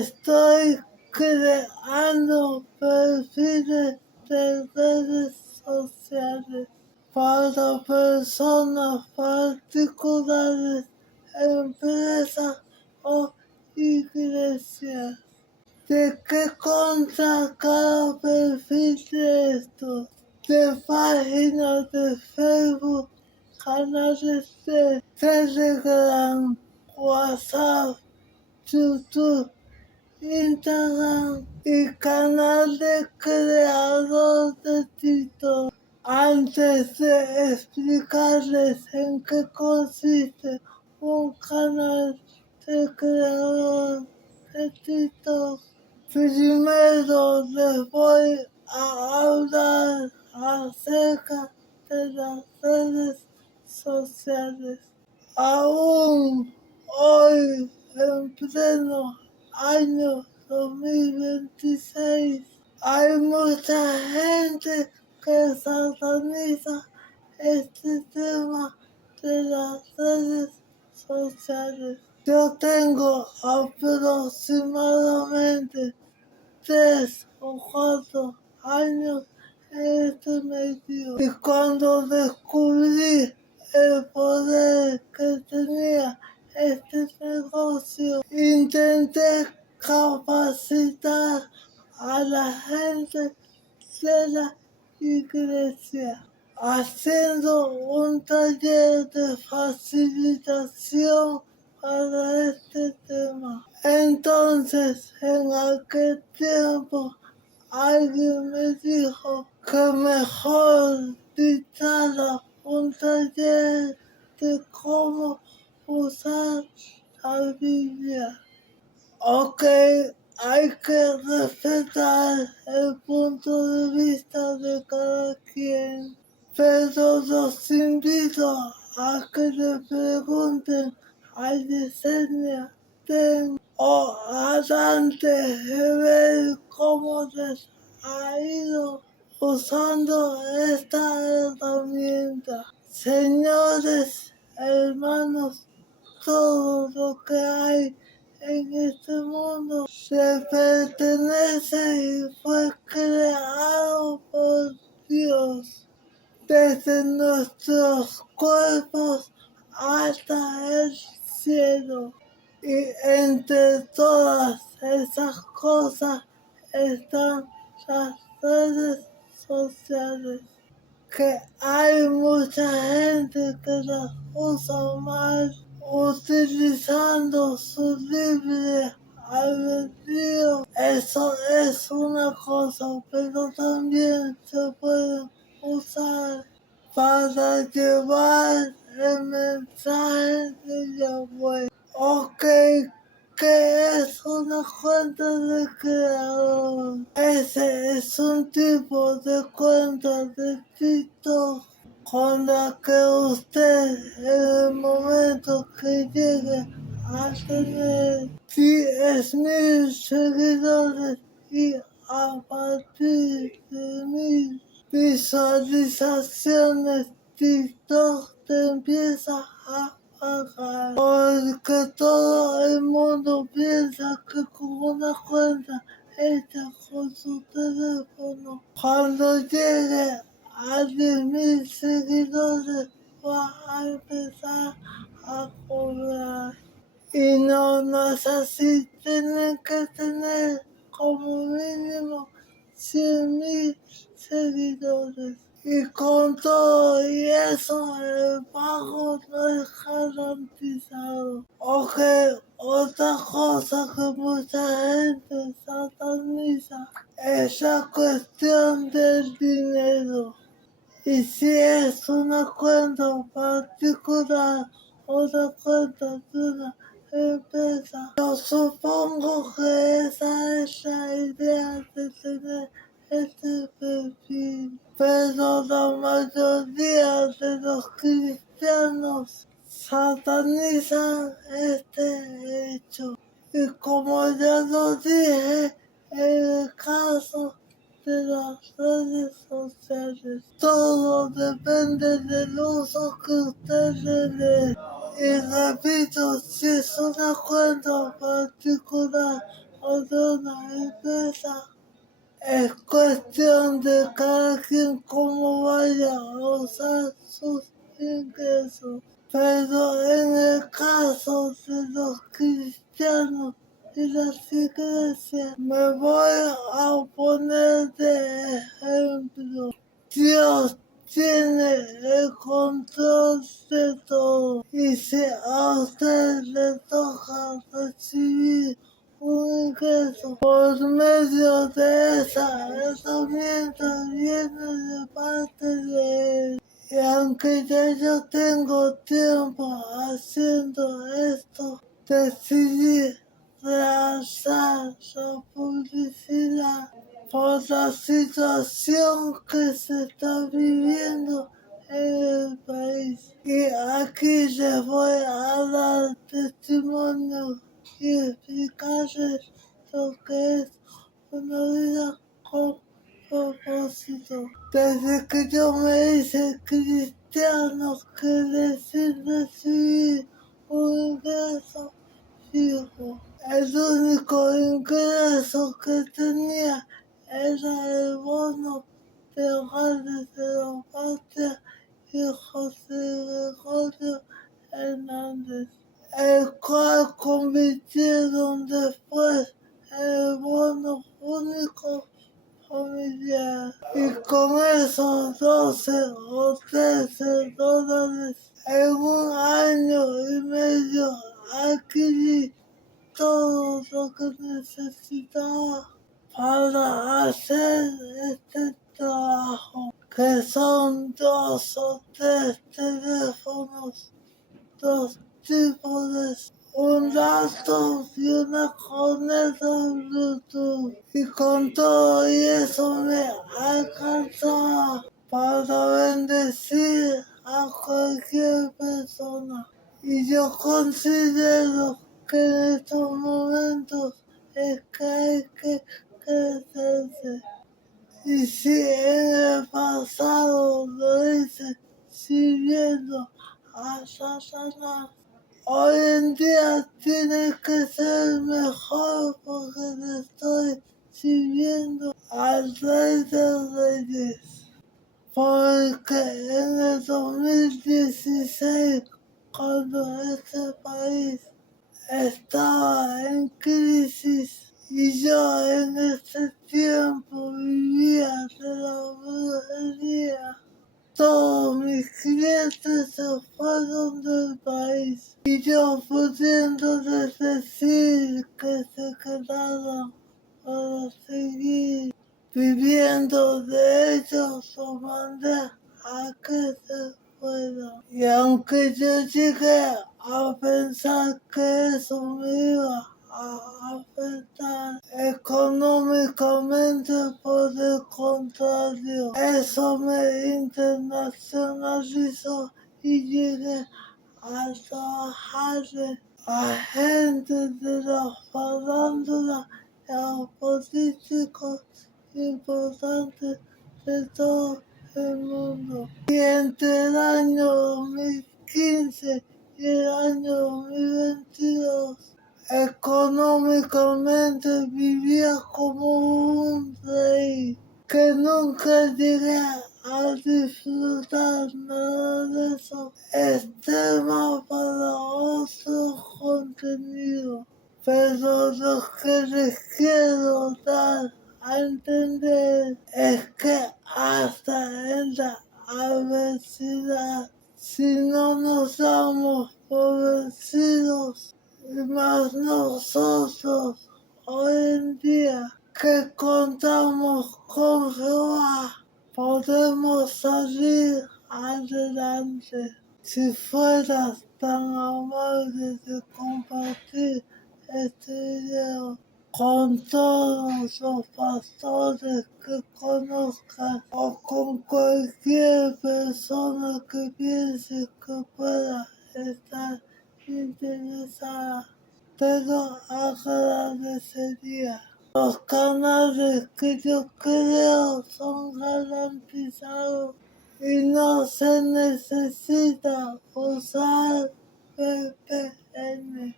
Estoy creando perfiles de redes sociales para personas particulares, empresas o iglesias. ¿De qué consta cada perfil de estos? De páginas de Facebook, canales de Telegram, WhatsApp, YouTube, Instagram y canal de creador de TikTok. Antes de explicarles en qué consiste un canal de creador de TikTok, primero les voy a hablar acerca de las redes sociales. Aún hoy, en pleno año 2026, hay mucha gente que sataniza este tema de las redes sociales. Yo tengo aproximadamente 3 o 4 años en este medio y cuando descubrí el poder que tenía este negocio, intenté capacitar a la gente de la iglesia, haciendo un taller de facilitación para este tema. Entonces, en aquel tiempo, alguien me dijo que mejor dictara un taller de cómo usar la Biblia. Ok, hay que respetar el punto de vista de cada quien, pero los invito a que le pregunten a Yesenia o a Dante ver cómo les ha ido usando esta herramienta. Señores, hermanos, todo lo que hay en este mundo se pertenece y fue creado por Dios. Desde nuestros cuerpos hasta el cielo. Y entre todas esas cosas están las redes sociales, que hay mucha gente que las usa mal, utilizando su libre albedrío. Eso es una cosa, pero también se puede usar para llevar el mensaje de Yahweh. Ok, ¿qué es una cuenta de creador? Ese es un tipo de cuenta de TikTok con la que usted en el momento que llegue a tener 10,000 seguidores y a partir de 1,000 visualizaciones, TikTok te empieza a pagar. Porque todo el mundo piensa que con una cuenta hecha con su teléfono, cuando llegue a 10,000 seguidores, va a empezar a cobrar. Y no es así, tienen que tener como mínimo 100,000 seguidores. Y con todo y eso, el pago no es garantizado. Ok, otra cosa que mucha gente sataniza es la cuestión del dinero. Y si es una cuenta particular o una cuenta de una empresa, yo supongo que esa es la idea de tener este perfil. Pero la mayoría de los cristianos satanizan este hecho. Y como ya lo dije, en el caso de las redes sociales, todo depende del uso que usted le dé. Y repito, si es una cuenta particular o de una empresa. Es cuestión de cada quien cómo vaya a usar sus ingresos. Pero en el caso de los cristianos y las iglesias, me voy a poner de ejemplo. Dios tiene el control de todo y si a usted le toca recibir un ingreso por medio de esa herramienta viene de parte de él. Y aunque ya yo tengo tiempo haciendo esto, decidí realizar la publicidad por la situación que se está viviendo en el país. Y aquí les voy a dar testimonio y explicarles lo que es una vida con propósito. Desde que yo me hice cristiano, que decidí recibir un ingreso fijo. El único ingreso que tenía era el bono de hogares de la patria y José Gregorio Hernández, el cual convirtieron después en el bono único familiar. Y con esos 12 o $13 en un año y medio adquirí todo lo que necesitaba para hacer este trabajo, que son 2 o 3 teléfonos, 2 tipos de un laptop y una corneta Bluetooth. Y con todo y eso me alcanzaba para bendecir a cualquier persona. Y yo considero que en estos momentos es que hay que crecerse. Y si en el pasado lo hice sirviendo a Satanás, hoy en día tiene que ser mejor porque le estoy sirviendo al Rey de Reyes. Porque en el 2016, cuando este país estaba en crisis y yo en ese tiempo vivía de la brujería, todos mis clientes se fueron del país y yo pudiéndoles decir que se quedaran para seguir viviendo de ellos, los mandé a que se fueran. Y aunque yo llegué a pensar que eso me iba a afectar económicamente, por el contrario, eso me internacionalizó y llegué a trabajarle a gente de la farándula y a políticos importantes de todo el mundo. Y entre el año 2015 y el año 2022, económicamente vivía como un rey, que nunca llegué a disfrutar nada de eso. Es tema para otro contenido. Pero lo que les quiero dar a entender es que hasta en la adversidad, si no nos damos por vencidos, y más nosotros hoy en día que contamos con Jehová, podemos salir adelante. Si fueras tan amable de compartir este video con todos los pastores que conozcas o con cualquier persona que piense que pueda estar interesada, te lo agradecería. Los canales que yo creo son garantizados y no se necesita usar VPN.